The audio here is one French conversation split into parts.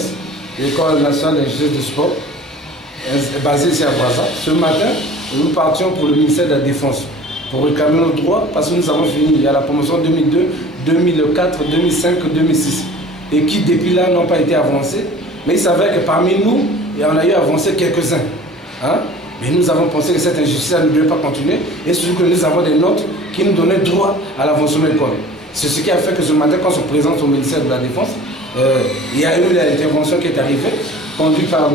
l'ENJS, l'École nationale d'ingénieurs de sport, basée ici à Brazza. Ce matin, nous partions pour le ministère de la Défense pour réclamer nos droits parce que nous avons fini. Il y a la promotion 2002, 2004, 2005, 2006 et qui depuis là n'ont pas été avancés. Mais il s'avère que parmi nous, on a eu avancé quelques-uns. Hein? Mais nous avons pensé que cette injustice ne devait pas continuer et surtout que nous avons des notes qui nous donnaient droit à l'avancement de l'école. C'est ce qui a fait que ce matin, quand on se présente au ministère de la Défense, il y a eu l'intervention qui est arrivée, conduite par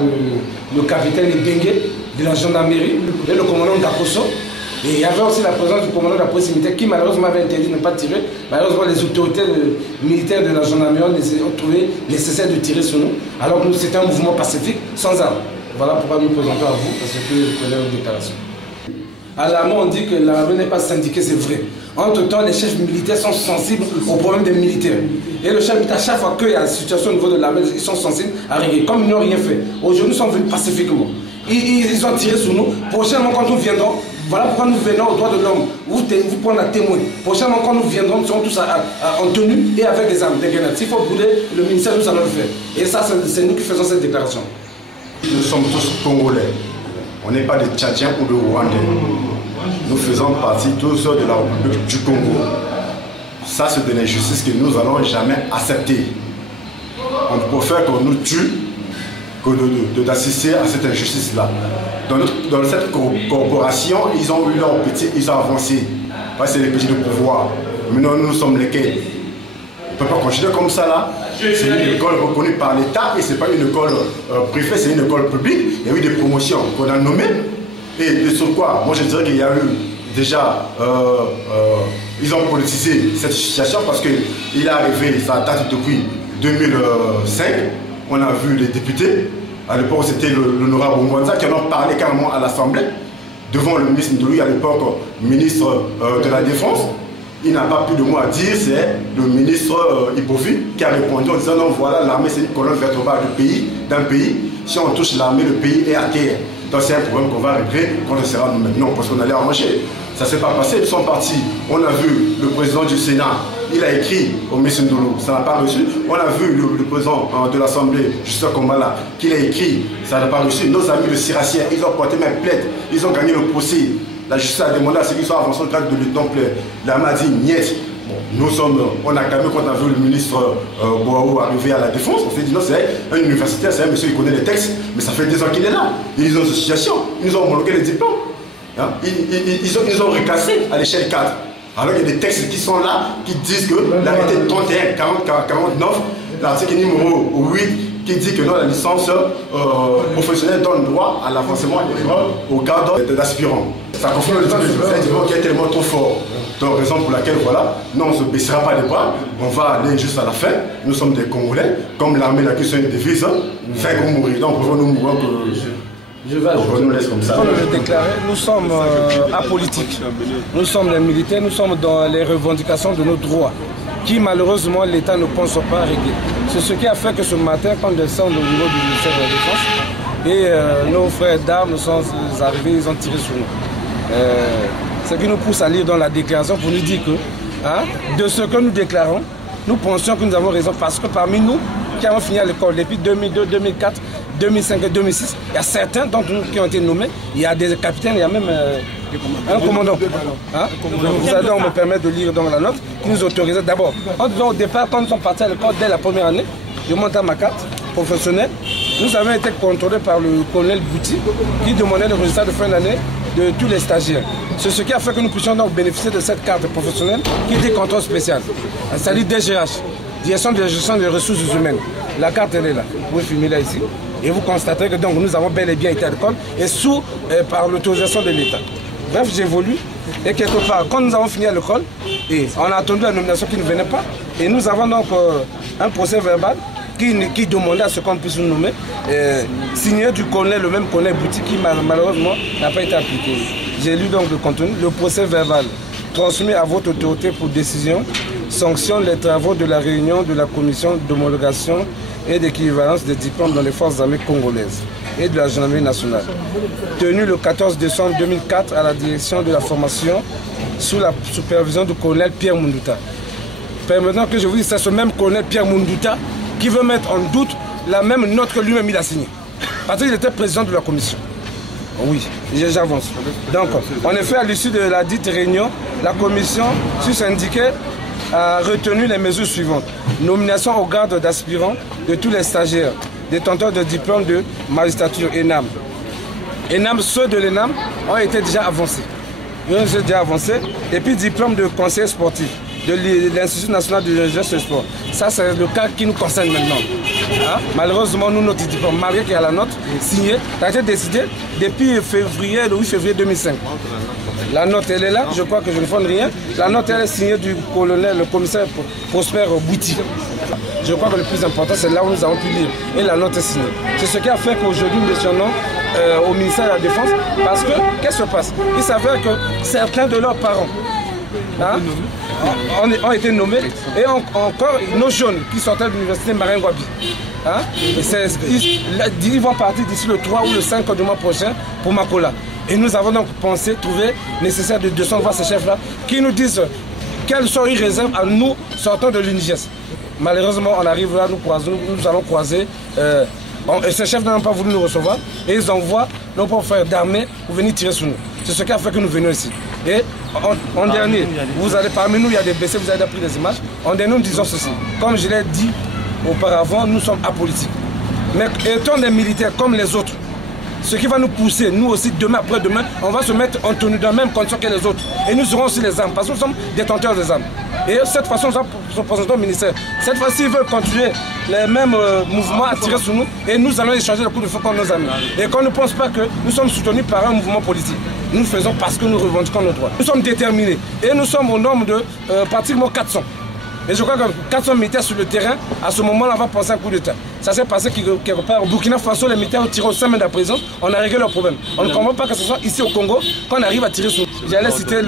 le capitaine Bengue de la gendarmerie et le commandant Gaposo. Et il y avait aussi la présence du commandant de la police militaire qui malheureusement avait interdit de ne pas tirer. Malheureusement, les autorités militaires de la gendarmerie ont trouvé nécessaire de tirer sur nous. Alors que nous, c'était un mouvement pacifique, sans armes. Voilà pourquoi nous présentons à vous, parce que vous connaissez nos déclarations. À l'amont, on dit que l'armée n'est pas syndiquée, c'est vrai. Entre-temps, les chefs militaires sont sensibles aux problèmes des militaires. Et le chef militaire, chaque fois qu'il y a une situation au niveau de l'armée, ils sont sensibles à régler. Comme ils n'ont rien fait. Aujourd'hui, nous sommes venus pacifiquement. Ils ont tiré sur nous. Prochainement, quand nous viendrons, voilà pourquoi nous venons aux droits de l'homme. Vous prenez un témoin. Prochainement, quand nous viendrons, nous serons tous en tenue et avec des armes, des grenades. S'il faut brûler le ministère, nous allons le faire. Et ça, c'est nous qui faisons cette déclaration. Nous sommes tous Congolais. On n'est pas des Tchadiens ou des Rwandais. Nous faisons partie tous de la République du Congo. Ça, c'est de l'injustice que nous n'allons jamais accepter. On préfère qu'on nous tue que d'assister à cette injustice-là. Dans cette corporation, ils ont eu leur petit, ils ont avancé. C'est les petits de pouvoir. Maintenant, nous sommes lesquels? On ne peut pas continuer comme ça là. C'est une école reconnue par l'État et ce n'est pas une école privée, c'est une école publique. Il y a eu des promotions qu'on a nommées. Et sur quoi? Moi je dirais qu'il y a eu déjà, ils ont politisé cette situation parce qu'il est arrivé, ça date depuis 2005. On a vu les députés, à l'époque c'était l'honorable Mwanza qui en ont parlé carrément à l'Assemblée, devant le ministre Ndolou, à l'époque ministre de la Défense. Il n'a pas plus de mots à dire, c'est le ministre Ipovi qui a répondu en disant non, voilà, l'armée c'est une colonne vertébrale d'un pays. Si on touche l'armée, le pays est à terre. Donc c'est un problème qu'on va régler quand on sera nous maintenant, parce qu'on allait arranger. Ça ne s'est pas passé, ils sont partis. On a vu le président du Sénat, il a écrit au ministre Ndolou, ça n'a pas reçu. On a vu le président de l'Assemblée, Justin Kombala, qu'il a écrit, ça n'a pas reçu. Nos amis de Siraciens, ils ont porté même plainte, ils ont gagné le procès. La justice a demandé à ceux qui sont avancés au cadre de lutte. Donc l'armée a dit niet. Bon, on a calmé quand on a vu le ministre Boao arriver à la Défense. On s'est dit non, c'est un universitaire, c'est un monsieur qui connaît les textes, mais ça fait 2 ans qu'il est là. Ils ont une situation, ils nous ont homologué les diplômes. Hein? Ils ont recassé à l'échelle 4. Alors il y a des textes qui sont là qui disent que l'arrêté 31, 40, 49, l'article numéro 8, qui dit que non, la licence professionnelle donne droit à l'avancement au cadre d'aspirants. Ça confirme le diplôme qui est tellement trop fort. Donc, raison pour laquelle, voilà, non, on ne se baissera pas les bras, on va aller juste à la fin. Nous sommes des Congolais, comme l'armée n'a qu'une seule devise, faire qu'on mourir. Donc, on va nous mourir que. On nous laisse comme ça. Comme je déclarais, nous sommes apolitiques. Nous sommes les militaires, nous sommes dans les revendications de nos droits, qui malheureusement l'État ne pense pas régler. C'est ce qui a fait que ce matin, quand on descend au niveau du ministère de la Défense, et nos frères d'armes sont arrivés, ils ont tiré sur nous. Ce qui nous pousse à lire dans la déclaration pour nous dire que, de ce que nous déclarons, nous pensions que nous avons raison parce que parmi nous, qui avons fini à l'école depuis 2002, 2004, 2005 et 2006, il y a certains d'entre nous qui ont été nommés, il y a des capitaines, il y a même un commandant. Vous allez donc me permettre de lire dans la note qui nous autorisait d'abord. Au départ, quand nous sommes partis à l'école dès la première année, je monte à ma carte professionnelle. Nous avons été contrôlés par le colonel Bouti qui demandait le résultat de fin d'année de tous les stagiaires. C'est ce qui a fait que nous puissions donc bénéficier de cette carte professionnelle qui était contrôle spécial. C'est-à-dire DGH, Direction de gestion des ressources humaines. La carte elle est là, vous pouvez filmer là ici. Et vous constaterez que donc, nous avons bel et bien été à l'école et par l'autorisation de l'État. Bref, j'évolue et quelque part, quand nous avons fini à l'école, on a attendu la nomination qui ne venait pas, et nous avons donc un procès verbal qui demandait à ce qu'on puisse nous nommer, signé du colonel, le même colonel Bouti qui malheureusement n'a pas été appliqué. J'ai lu donc le contenu, le procès verbal transmis à votre autorité pour décision sanctionne les travaux de la réunion de la commission d'homologation et d'équivalence des diplômes dans les forces armées congolaises et de la gendarmerie nationale, tenue le 14 décembre 2004 à la direction de la formation sous la supervision du colonel Pierre Munduta. Permettons que je vous dise, c'est ce même colonel Pierre Munduta qui veut mettre en doute la même note que lui-même il a signée. Parce qu'il était président de la commission. Oui, j'avance. Donc, en effet, à l'issue de la dite réunion, la commission syndiquée a retenu les mesures suivantes. Nomination au garde d'aspirants de tous les stagiaires, détenteurs de diplôme de magistrature ENAM. ENAM, ceux de l'ENAM ont été déjà avancés. Ils ont déjà avancé. Et puis diplôme de conseiller sportif de l'Institut national de jeunesse et sport. Ça, c'est le cas qui nous concerne maintenant. Hein? Malheureusement, nous, notre diplôme, malgré qu'il y a la note signée, ça a été décidé depuis février, le 8 février 2005. La note, elle est là, je crois que je ne fonde rien. La note, elle est signée du colonel, le commissaire Prosper Bouti. Je crois que le plus important, c'est là où nous avons pu lire. Et la note est signée. C'est ce qui a fait qu'aujourd'hui, nous mentionnons au ministère de la Défense. Parce que, qu'est-ce qui se passe? Il s'avère que certains de leurs parents ont été nommés. Et encore, nos jeunes qui sortaient de l'université Maringouabi. Hein? Ils vont partir d'ici le 3 ou le 5 du mois prochain pour Makola. Et nous avons donc pensé, trouvé nécessaire de descendre voir ces chefs-là qui nous disent quelles sont les réserves à nous sortant de l'UNIGES. Malheureusement, on arrive là, nous allons croiser. Et ces chefs n'ont pas voulu nous recevoir et ils envoient nos propres frères d'armée pour venir tirer sur nous. C'est ce qui a fait que nous venions ici. Et en dernier, parmi nous, il y a des blessés, vous avez pris des images. En dernier, nous disons ceci. Comme je l'ai dit auparavant, nous sommes apolitiques. Mais étant des militaires comme les autres, ce qui va nous pousser, nous aussi, demain après-demain, on va se mettre en tenue dans la même condition que les autres. Et nous aurons aussi les armes, parce que nous sommes détenteurs des armes. Et cette façon, nous sommes présentés au ministère. Cette fois-ci, ils veulent continuer les mêmes mouvements à tirer sur nous et nous allons échanger le coup de feu contre nos amis. Et qu'on ne pense pas que nous sommes soutenus par un mouvement politique. Nous le faisons parce que nous revendiquons nos droits. Nous sommes déterminés et nous sommes au nombre de pratiquement 400. Et je crois que 400 militaires sur le terrain, à ce moment-là, on va penser à un coup d'État. Ça s'est passé quelque part au Burkina Faso, les militaires ont tiré au sein de la présence, on a réglé leur problème. On ne comprend pas que ce soit ici au Congo qu'on arrive à tirer sur. J'allais citer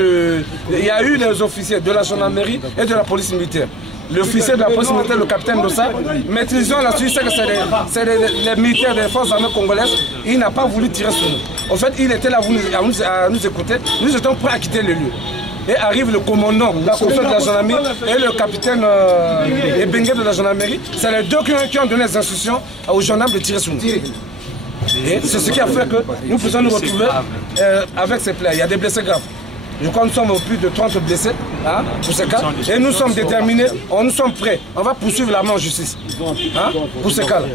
il y a eu les officiers de la gendarmerie et de la police militaire. L'officier de la police militaire, le capitaine Dossa, maîtrisant la Suisse, c'est les militaires des forces armées congolaises, il n'a pas voulu tirer sur nous. En fait, il était là à nous écouter, nous étions prêts à quitter le lieu. Et arrive le commandant de la commission de la gendarmerie et le capitaine Ebengue de la gendarmerie. C'est les deux qui ont donné les instructions aux gendarmes de tirer sur nous. Et c'est ce qui a fait que nous pouvons nous retrouver avec ces plaies. Il y a des blessés graves. Je crois que nous sommes au plus de 30 blessés pour ce cas. Et nous sommes déterminés, nous sommes prêts. On va poursuivre l'armée en justice pour ce cas-là.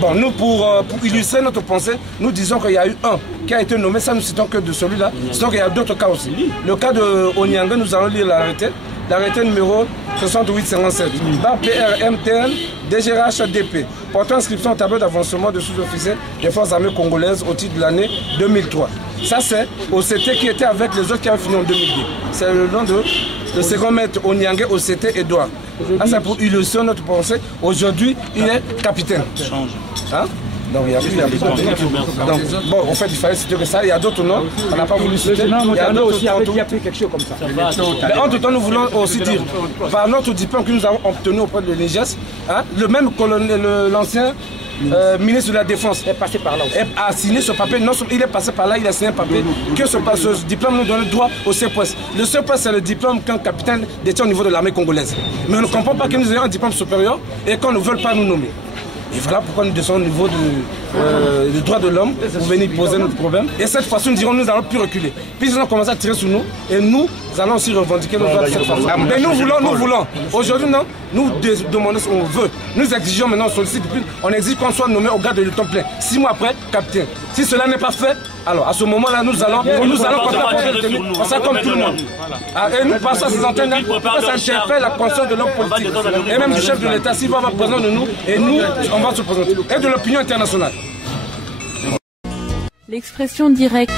Bon, nous, pour illustrer notre pensée, nous disons qu'il y a eu un qui a été nommé, ça nous citons que de celui-là. Sinon, il y a d'autres cas aussi. Le cas de Onyanga, nous allons lire l'arrêté numéro 6857. BAPRMTN DGRHDP, portant inscription au tableau d'avancement de sous-officiers des forces armées congolaises au titre de l'année 2003. Ça, c'est OCT qui était avec les autres qui avaient fini en 2002. C'est le nom de le second maître Onyanga OCT Edouard. C'est pour illustrer notre pensée. Aujourd'hui, il est capitaine. Hein? Donc il y a plus donc, bon, en fait, il fallait citer que ça. Il y a d'autres noms. On n'a pas voulu citer. Il y a d'autres aussi qui a pris quelque chose comme ça. Mais en tout temps, nous voulons aussi dire, par notre diplôme que nous avons obtenu auprès de l'IGES, le même colonel, l'ancien ministre de la Défense est passé par là aussi. A signé ce papier. Non, il est passé par là, il a signé un papier que ce diplôme nous donne droit au CEPOS. Le CEPOS, c'est le diplôme qu'un capitaine détient au niveau de l'armée congolaise. Mais on ne comprend pas que nous ayons un diplôme supérieur et qu'on ne veut pas nous nommer. Et voilà pourquoi nous descendons au niveau du droit de l'homme pour venir poser notre problème. Et cette fois-ci, nous dirons nous n'allons plus reculer. Puis ils ont commencé à tirer sur nous et nous allons aussi revendiquer nos droits de cette façon. Mais nous voulons. Aujourd'hui, non, nous demandons ce qu'on veut. Nous exigeons maintenant, on sollicite, on exige qu'on soit nommé au garde de temps plein. 6 mois après, capitaine. Si cela n'est pas fait, alors à ce moment-là, nous allons on sera comme tout le monde. Et nous passons à ces antennes-là, ça interpelle la conscience de l'homme politique. Et même du chef de l'État, s'il va avoir besoin de nous, et nous, on va se présenter. Et de l'opinion internationale. L'expression directe.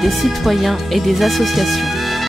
Des citoyens et des associations.